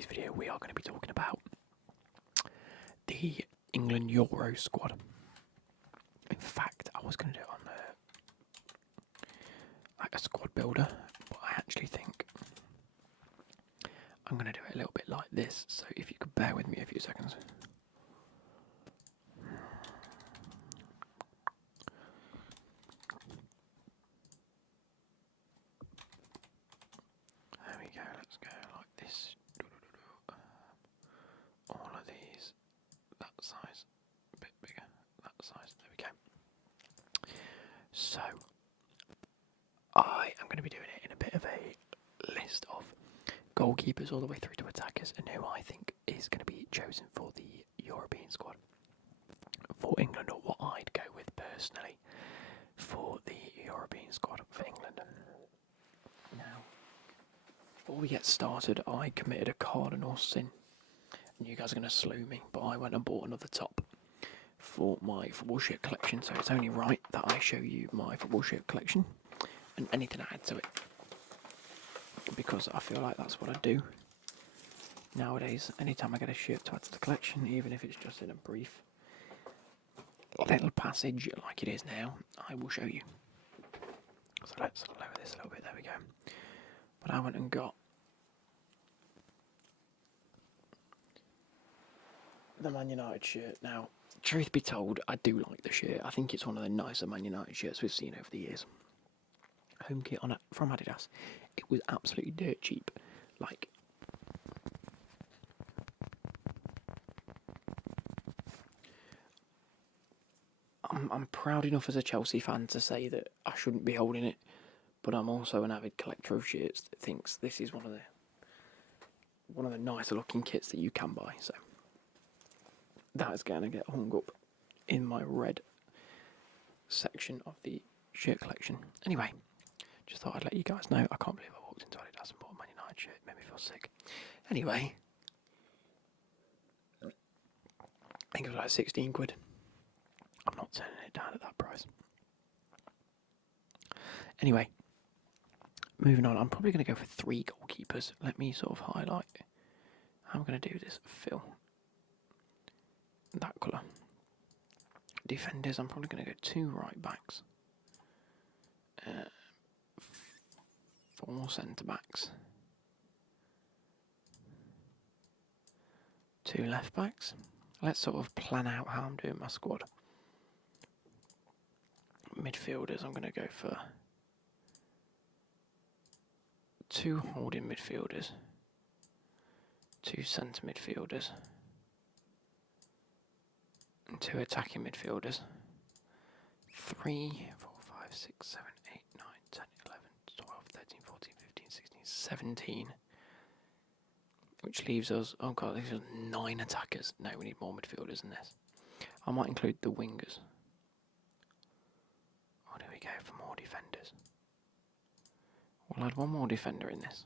today's video we are going to be talking about the England Euro squad. In fact, I was going to do it on like a squad builder, but I actually think I'm going to do it a little bit like this. So if you could bear with me a few seconds. There we go, let's go like this. All of these, that size, a bit bigger, that size, there we go. So, I am going to be doing it in a bit of a list of goalkeepers all the way through to attackers and who I think is going to be chosen for the European squad for England, or what I'd go with personally for the European squad for England. Now, before we get started, I committed a cardinal sin, and you guys are going to slew me, but I went and bought another top for my football shirt collection, so it's only right that I show you my football shirt collection and anything I add to it, because I feel like that's what I do nowadays. Anytime I get a shirt to add to the collection, even if it's just in a brief little passage like it is now, I will show you. So let's lower this a little bit, there we go. But I went and got the Man United shirt. Now, truth be told, I do like the shirt. I think it's one of the nicer Man United shirts we've seen over the years. Home kit on it from Adidas. It was absolutely dirt cheap. Like, I'm proud enough as a Chelsea fan to say that I shouldn't be holding it, but I'm also an avid collector of shirts that thinks this is one of the nicer looking kits that you can buy. So that is going to get hung up in my red section of the shirt collection. Anyway, just thought I'd let you guys know. I can't believe I walked into Adidas and bought a Man United shirt. It made me feel sick. Anyway, I think it was like 16 quid. I'm not turning it down at that price. Anyway, moving on. I'm probably going to go for 3 goalkeepers. Let me sort of highlight how I'm going to do this. Fill that colour. Defenders, I'm probably going to go 2 right backs. 4 centre backs. 2 left backs. Let's sort of plan out how I'm doing my squad. Midfielders, I'm going to go for 2 holding midfielders, 2 centre midfielders, and 2 attacking midfielders. 3, 4, 5, 6, 7, 8, 9, 10, 11, 12, 13, 14, 15, 16, 17. Which leaves us, oh god, these are 9 attackers. No, we need more midfielders than this. I might include the wingers. Or do we go for more defenders? We'll add 1 more defender in this.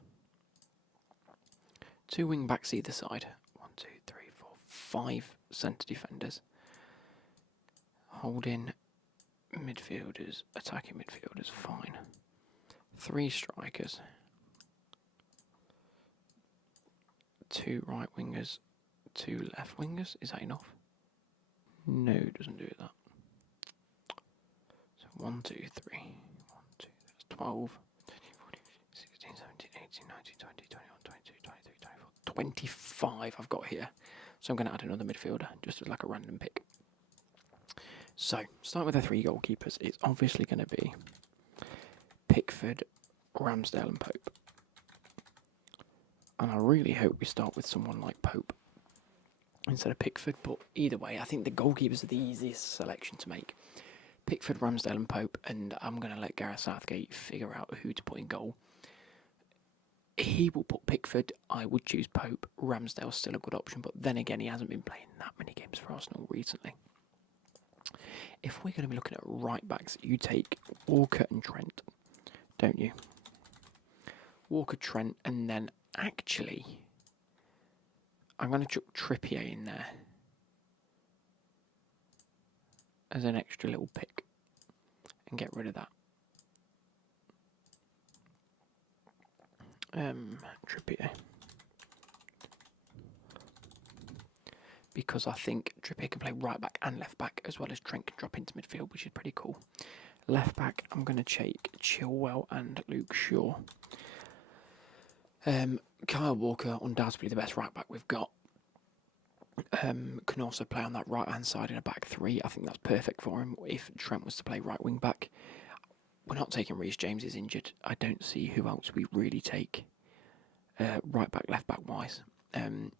2 wing backs either side. 1, 2, 3, 4, 5 centre defenders. Holding midfielders, attacking midfielders, fine. 3 strikers. 2 right wingers, 2 left wingers. Is that enough? No, it doesn't do that. So 1, 2, 3. 1, 2, that's 12. 13, 14, 16, 17, 18, 19, 20, 21, 22, 23, 24, 25 I've got here. So I'm going to add another midfielder, just as like a random pick. So, start with the 3 goalkeepers. It's obviously going to be Pickford, Ramsdale and Pope. And I really hope we start with someone like Pope instead of Pickford, but either way, I think the goalkeepers are the easiest selection to make. Pickford, Ramsdale and Pope, and I'm going to let Gareth Southgate figure out who to put in goal. He will put Pickford, I would choose Pope. Ramsdale's still a good option, but then again, he hasn't been playing that many games for Arsenal recently. If we're going to be looking at right backs, you take Walker and Trent, don't you? Walker, Trent, and then actually, I'm going to chuck Trippier in there as an extra little pick and get rid of that. Trippier. because I think Trippier can play right back and left back, as well as Trent can drop into midfield, which is pretty cool. Left back, I'm going to take Chilwell and Luke Shaw. Kyle Walker, undoubtedly the best right back we've got. Can also play on that right hand side in a back three. I think that's perfect for him if Trent was to play right wing back. We're not taking Reece James, is injured. I don't see who else we really take right back, left back wise.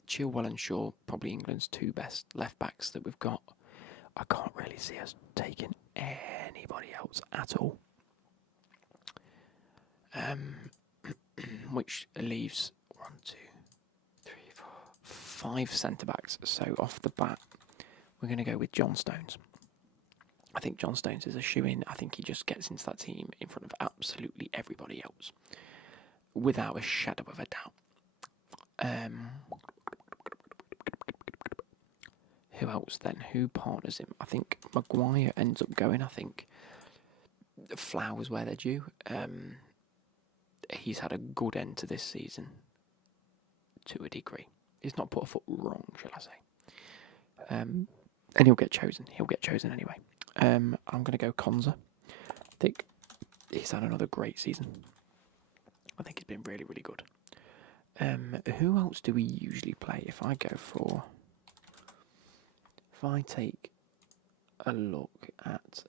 Chilwell and Shaw, probably England's two best left backs that we've got. I can't really see us taking anybody else at all. Which leaves 1, 2, 3, 4, 5 centre backs. So off the bat, we're going to go with John Stones. I think John Stones is a shoe-in. I think he just gets into that team in front of absolutely everybody else, without a shadow of a doubt. Who else then? Who partners him? I think Maguire ends up going. I think Flowers where they're due. He's had a good end to this season, to a degree. He's not put a foot wrong, shall I say. And he'll get chosen. He'll get chosen anyway. I'm going to go Konza. I think he's had another great season. I think he's been really, really good. Who else do we usually play? If I take a look at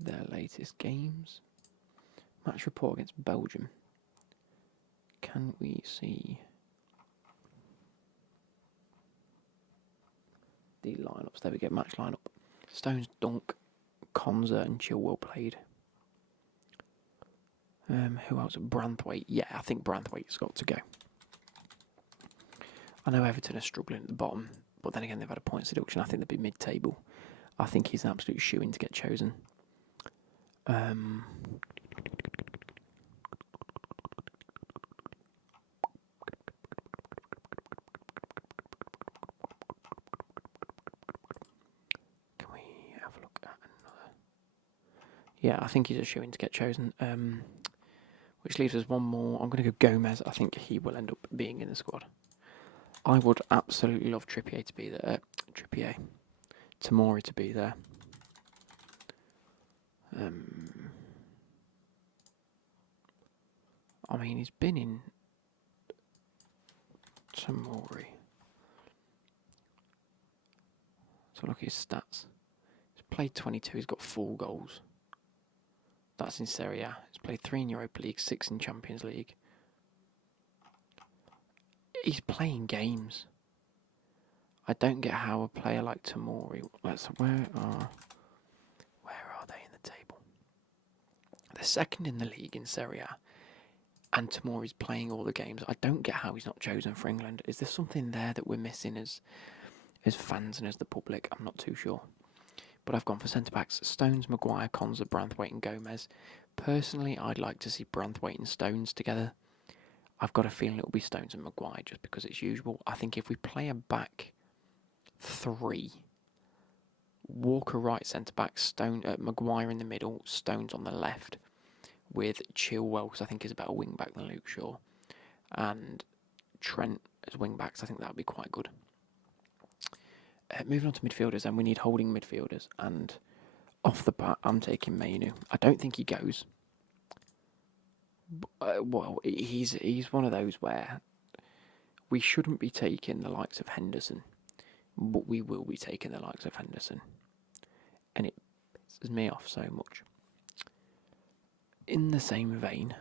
their latest games, match report against Belgium, can we see the lineups? There we go, match lineup. Stones, Dunk, Konza and Chilwell played. Who else? Branthwaite. Yeah, I think Branthwaite's got to go. I know Everton are struggling at the bottom, but then again they've had a points deduction. I think they'll be mid-table. I think he's an absolute shoe-in to get chosen. Can we have a look at another? Yeah, I think he's a shoe-in to get chosen. Which leaves us one more. I'm going to go Gomez. I think he will end up being in the squad. I would absolutely love Trippier to be there. Tomori to be there. I mean, he's been in Tomori. So look at his stats. He's played 22. He's got 4 goals. That's in Serie A. He's played 3 in Europa League, 6 in Champions League. He's playing games. I don't get how a player like Tomori. Where are they in the table? They're second in the league in Serie A, and Tomori's playing all the games. I don't get how he's not chosen for England. Is there something there that we're missing as fans and as the public? I'm not too sure. But I've gone for centre-backs. Stones, Maguire, Konza, Branthwaite and Gomez. Personally, I'd like to see Branthwaite and Stones together. I've got a feeling it'll be Stones and Maguire just because it's usual. I think if we play a back 3, Walker right centre-back, Maguire in the middle, Stones on the left, with Chilwell, because I think he's a better wing-back than Luke Shaw, and Trent as wing-backs, I think that would be quite good. Moving on to midfielders, and we need holding midfielders, and off the bat, I'm taking Mainu. I don't think he goes. Well, he's one of those where we shouldn't be taking the likes of Henderson, but we will be taking the likes of Henderson, and it pisses me off so much. In the same vein,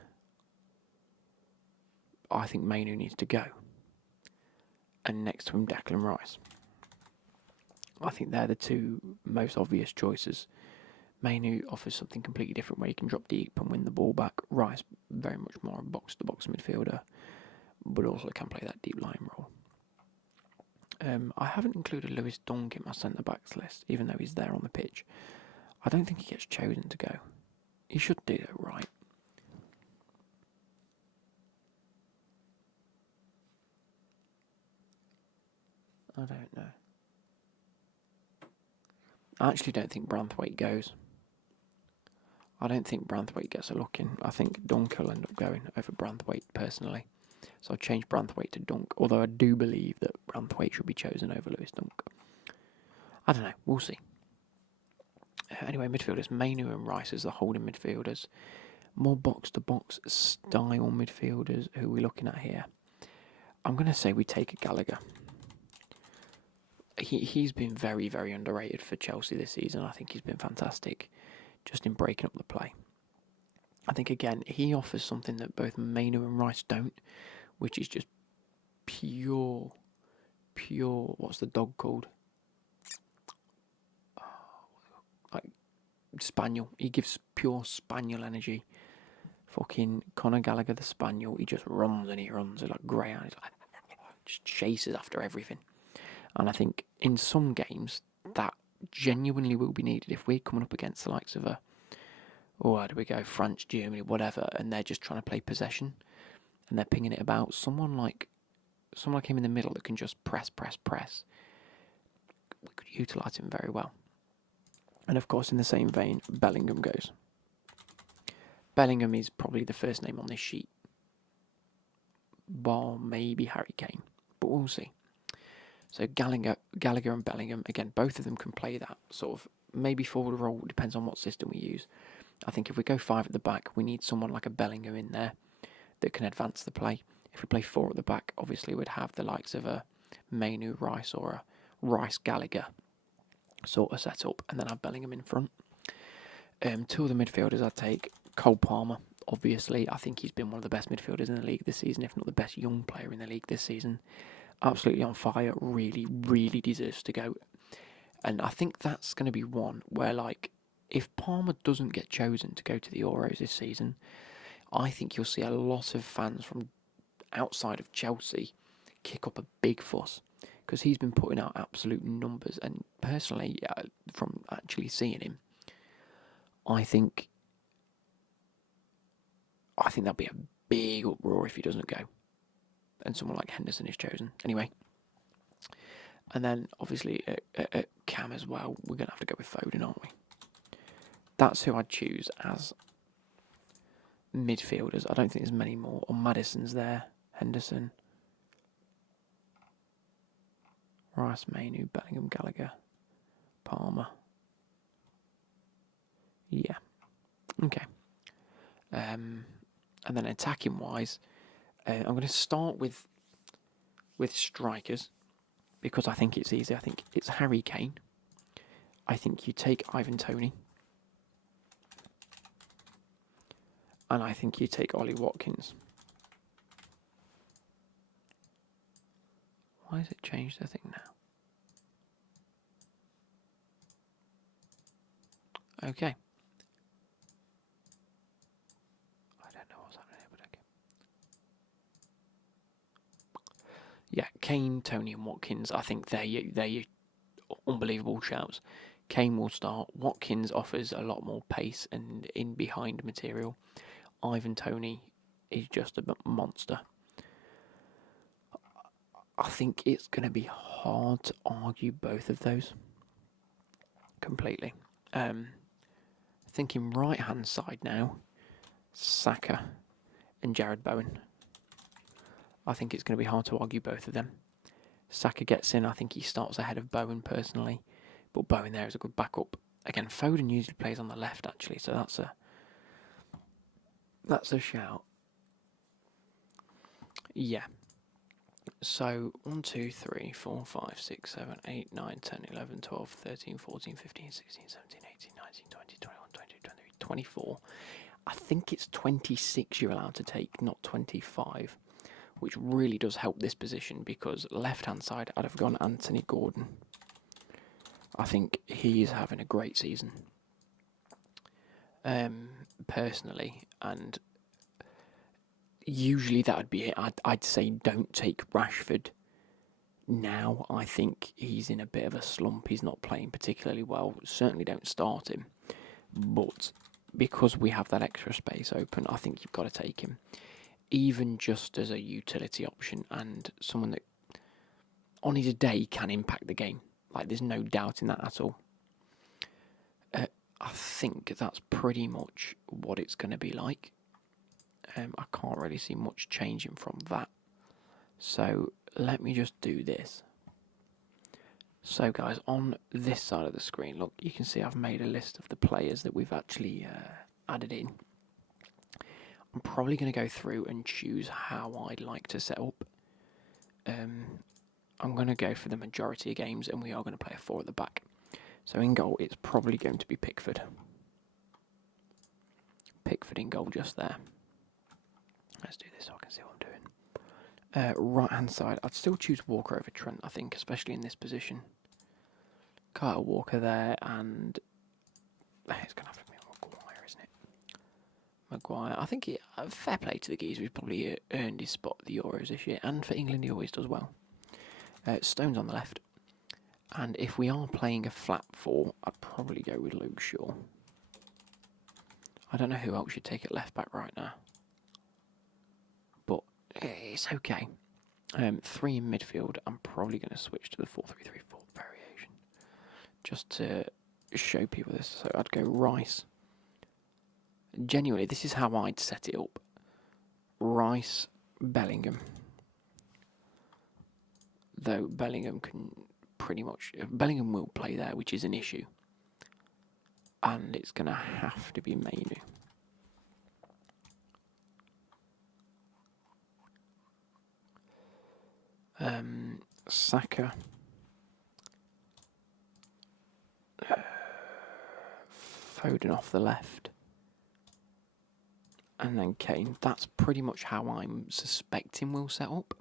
I think Mainu needs to go, and next to him, Declan Rice. I think they're the two most obvious choices. Mainu offers something completely different where he can drop deep and win the ball back. Rice, very much more a box-to-box midfielder, but also can play that deep line role. I haven't included Lewis Dunk in my centre-backs list, even though he's there on the pitch. I don't think he gets chosen to go. He should do though, right? I don't know. I actually don't think Branthwaite goes. I don't think Branthwaite gets a look in. I think Dunk will end up going over Branthwaite personally. So I'll change Branthwaite to Dunk, although I do believe that Branthwaite should be chosen over Lewis Dunk. I don't know. We'll see. Anyway, midfielders. Mainu and Rice as the holding midfielders. More box-to-box style midfielders. Who are we looking at here? I'm going to say we take a Gallagher. He's been very, very underrated for Chelsea this season. I think he's been fantastic just in breaking up the play. I think, again, he offers something that both Mainu and Rice don't, which is just pure, what's the dog called? Like, Spaniel. He gives pure Spaniel energy. Fucking Conor Gallagher, the Spaniel, he just runs and he runs. He's like greyhound. He's like, just chases after everything. And I think in some games that genuinely will be needed if we're coming up against the likes of where do we go? France, Germany, whatever, and they're just trying to play possession and they're pinging it about. Someone like him in the middle that can just press. We could utilise him very well. And of course, in the same vein, Bellingham goes. Bellingham is probably the first name on this sheet, bar maybe Harry Kane, but we'll see. So Gallagher and Bellingham, again, both of them can play that sort of maybe forward role, depends on what system we use. I think if we go 5 at the back, we need someone like a Bellingham in there that can advance the play. If we play 4 at the back, obviously we'd have the likes of a Mainu Rice or a Rice Gallagher sort of setup, and then have Bellingham in front. 2 of the midfielders I'd take. Cole Palmer, obviously. I think he's been one of the best midfielders in the league this season, if not the best young player in the league this season. Absolutely on fire, really, really deserves to go. And I think that's going to be one where, like, if Palmer doesn't get chosen to go to the Euros this season, I think you'll see a lot of fans from outside of Chelsea kick up a big fuss because he's been putting out absolute numbers. And personally, from actually seeing him, I think that'd be a big uproar if he doesn't go and someone like Henderson is chosen. Anyway, and then obviously at Cam as well, we're going to have to go with Foden, aren't we? That's who I'd choose as midfielders. I don't think there's many more. Or Maddison's there, Henderson, Rice, Mainu, Bellingham, Gallagher, Palmer. Yeah. Okay. And then attacking wise, I'm going to start with strikers because I think it's easy. I think it's Harry Kane. I think you take Ivan Toney. And I think you take Ollie Watkins. Why has it changed the thing now? Okay. I don't know what's happening here, but okay. Yeah, Kane, Toney and Watkins, I think they're your unbelievable shouts. Kane will start. Watkins offers a lot more pace and in-behind material. Ivan Toney is just a monster. I think it's going to be hard to argue both of those completely. Thinking right-hand side now, Saka and Jared Bowen. I think it's going to be hard to argue both of them. Saka gets in. I think he starts ahead of Bowen personally, but Bowen there is a good backup. Again, Foden usually plays on the left actually, so that's a shout. Yeah. So 1, 2, 3, 4, 5, 6, 7, 8, 9, 10, 11, 12, 13, 14, 15, 16, 17, 18, 19, 20, 21, 22, 23, 24. I think it's 26 you're allowed to take, not 25, which really does help this position because left-hand side I'd have gone Anthony Gordon. I think he is having a great season, personally, and usually that would be it. I'd say don't take Rashford now. I think he's in a bit of a slump. He's not playing particularly well. Certainly don't start him. But because we have that extra space open, I think you've got to take him. Even just as a utility option and someone that on his day can impact the game. Like, there's no doubt in that at all. I think that's pretty much what it's going to be like. I can't really see much changing from that. So let me just do this. So guys, on this side of the screen, look, you can see I've made a list of the players that we've actually added in. I'm probably going to go through and choose how I'd like to set up. I'm going to go for the majority of games, and we are going to play a 4 at the back. So in goal, it's probably going to be Pickford. Pickford in goal just there. Let's do this so I can see what I'm doing. Right hand side, I'd still choose Walker over Trent, I think, especially in this position. Kyle Walker there, and it's going to have to be Maguire, isn't it? Maguire. I think fair play to the geezer. He's probably earned his spot at the Euros this year, and for England he always does well. Stones on the left, and if we are playing a flat 4, I'd probably go with Luke Shaw. I don't know who else should take at left back right now, but it's okay. 3 in midfield. I'm probably going to switch to the 4-3-3-4 variation, just to show people this. So I'd go Rice. Genuinely, this is how I'd set it up. Rice, Bellingham. Though Bellingham can pretty much... Bellingham will play there, which is an issue. And it's going to have to be Mainu. Saka. Foden off the left. And then Kane. That's pretty much how I'm suspecting we'll set up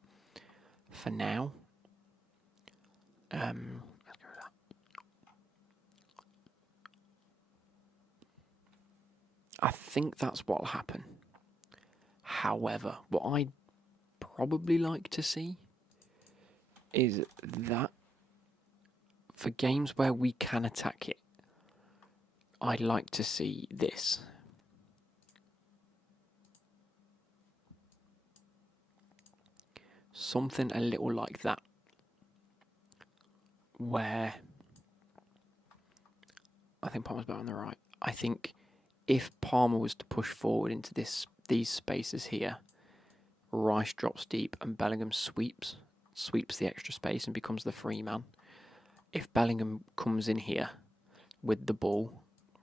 for now. Let's go with that. I think that's what'll happen. However, what I'd probably like to see is that for games where we can attack it, I'd like to see this. Something a little like that. Where I think Palmer's better on the right. I think if Palmer was to push forward into these spaces here, Rice drops deep and Bellingham sweeps the extra space and becomes the free man. If Bellingham comes in here with the ball,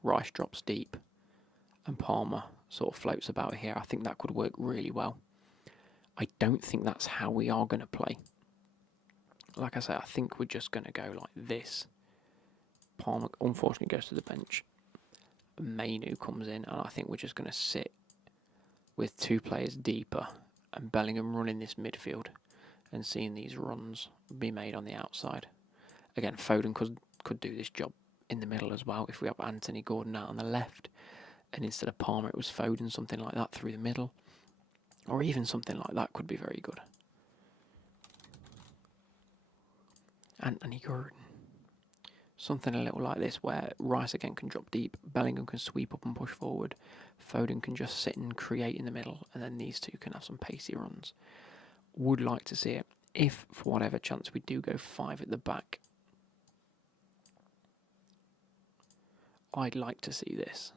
Rice drops deep and Palmer sort of floats about here, I think that could work really well. I don't think that's how we are going to play. Like I say, I think we're just going to go like this. Palmer unfortunately goes to the bench. Mainu comes in, and I think we're just going to sit with 2 players deeper and Bellingham running this midfield and seeing these runs be made on the outside. Again, Foden could do this job in the middle as well if we have Anthony Gordon out on the left, and instead of Palmer it was Foden, something like that through the middle, or even something like that could be very good. Anthony Gordon. Something a little like this where Rice again can drop deep, Bellingham can sweep up and push forward, Foden can just sit and create in the middle, and then these 2 can have some pacey runs. Would like to see it. If, for whatever chance, we do go 5 at the back, I'd like to see this.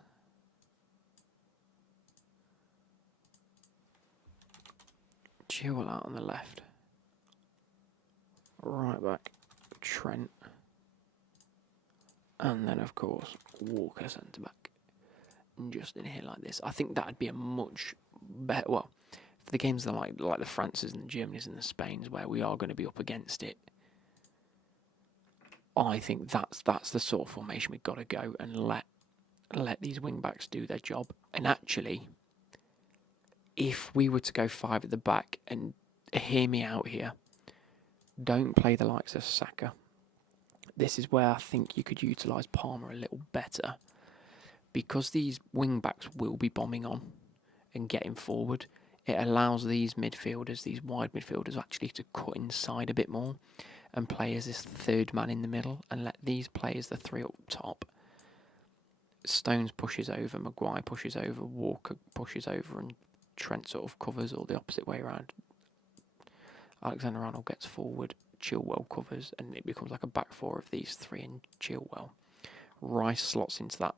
Chilwell out on the left. Right back, Trent. And then, of course, Walker centre back. And just in here like this. I think that'd be a much better... Well, for the games that like the Frances and the Germanys and the Spains where we are going to be up against it, I think that's the sort of formation we've got to go and let these wing-backs do their job. And actually, if we were to go 5 at the back, and hear me out here, don't play the likes of Saka. This is where I think you could utilise Palmer a little better. Because these wing-backs will be bombing on and getting forward, it allows these midfielders, these wide midfielders, actually to cut inside a bit more and play as this 3rd man in the middle and let these players, the 3 up top. Stones pushes over, Maguire pushes over, Walker pushes over, and Trent sort of covers, or the opposite way around. Alexander-Arnold gets forward, Chilwell covers, and it becomes like a back 4 of these 3 in Chilwell. Rice slots into that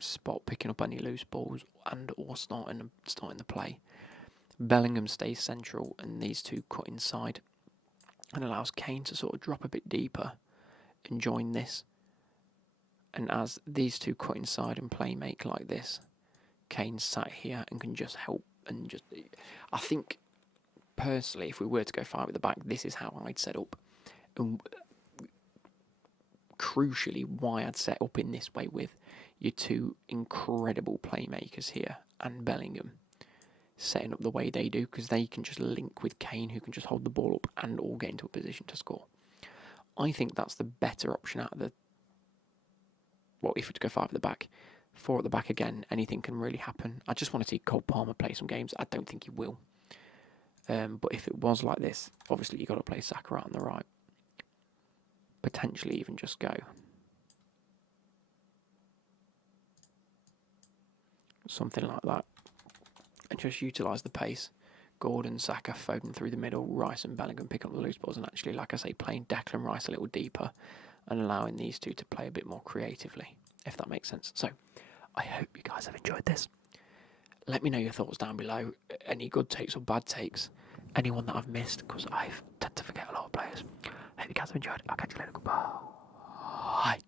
spot, picking up any loose balls and or starting the play. Bellingham stays central, and these 2 cut inside and allows Kane to sort of drop a bit deeper and join this. And as these two cut inside and play make like this, Kane's sat here and can just help and just... I think, personally, if we were to go 5 at the back, this is how I'd set up. And crucially, why I'd set up in this way with your two incredible playmakers here and Bellingham setting up the way they do, because they can just link with Kane, who can just hold the ball up and all get into a position to score. I think that's the better option out of the... Well, if we were to go 5 at the back, 4 at the back again, anything can really happen. I just want to see Cole Palmer play some games. I don't think he will. But if it was like this, obviously you've got to play Saka out on the right. Potentially even just go something like that. And just utilise the pace. Gordon, Saka, Foden through the middle, Rice and Bellingham pick up the loose balls, and actually, like I say, playing Declan Rice a little deeper and allowing these two to play a bit more creatively, if that makes sense. So, I hope you guys have enjoyed this. Let me know your thoughts down below. Any good takes or bad takes. Anyone that I've missed, because I tend to forget a lot of players. Hope you guys have enjoyed. I'll catch you later. Goodbye.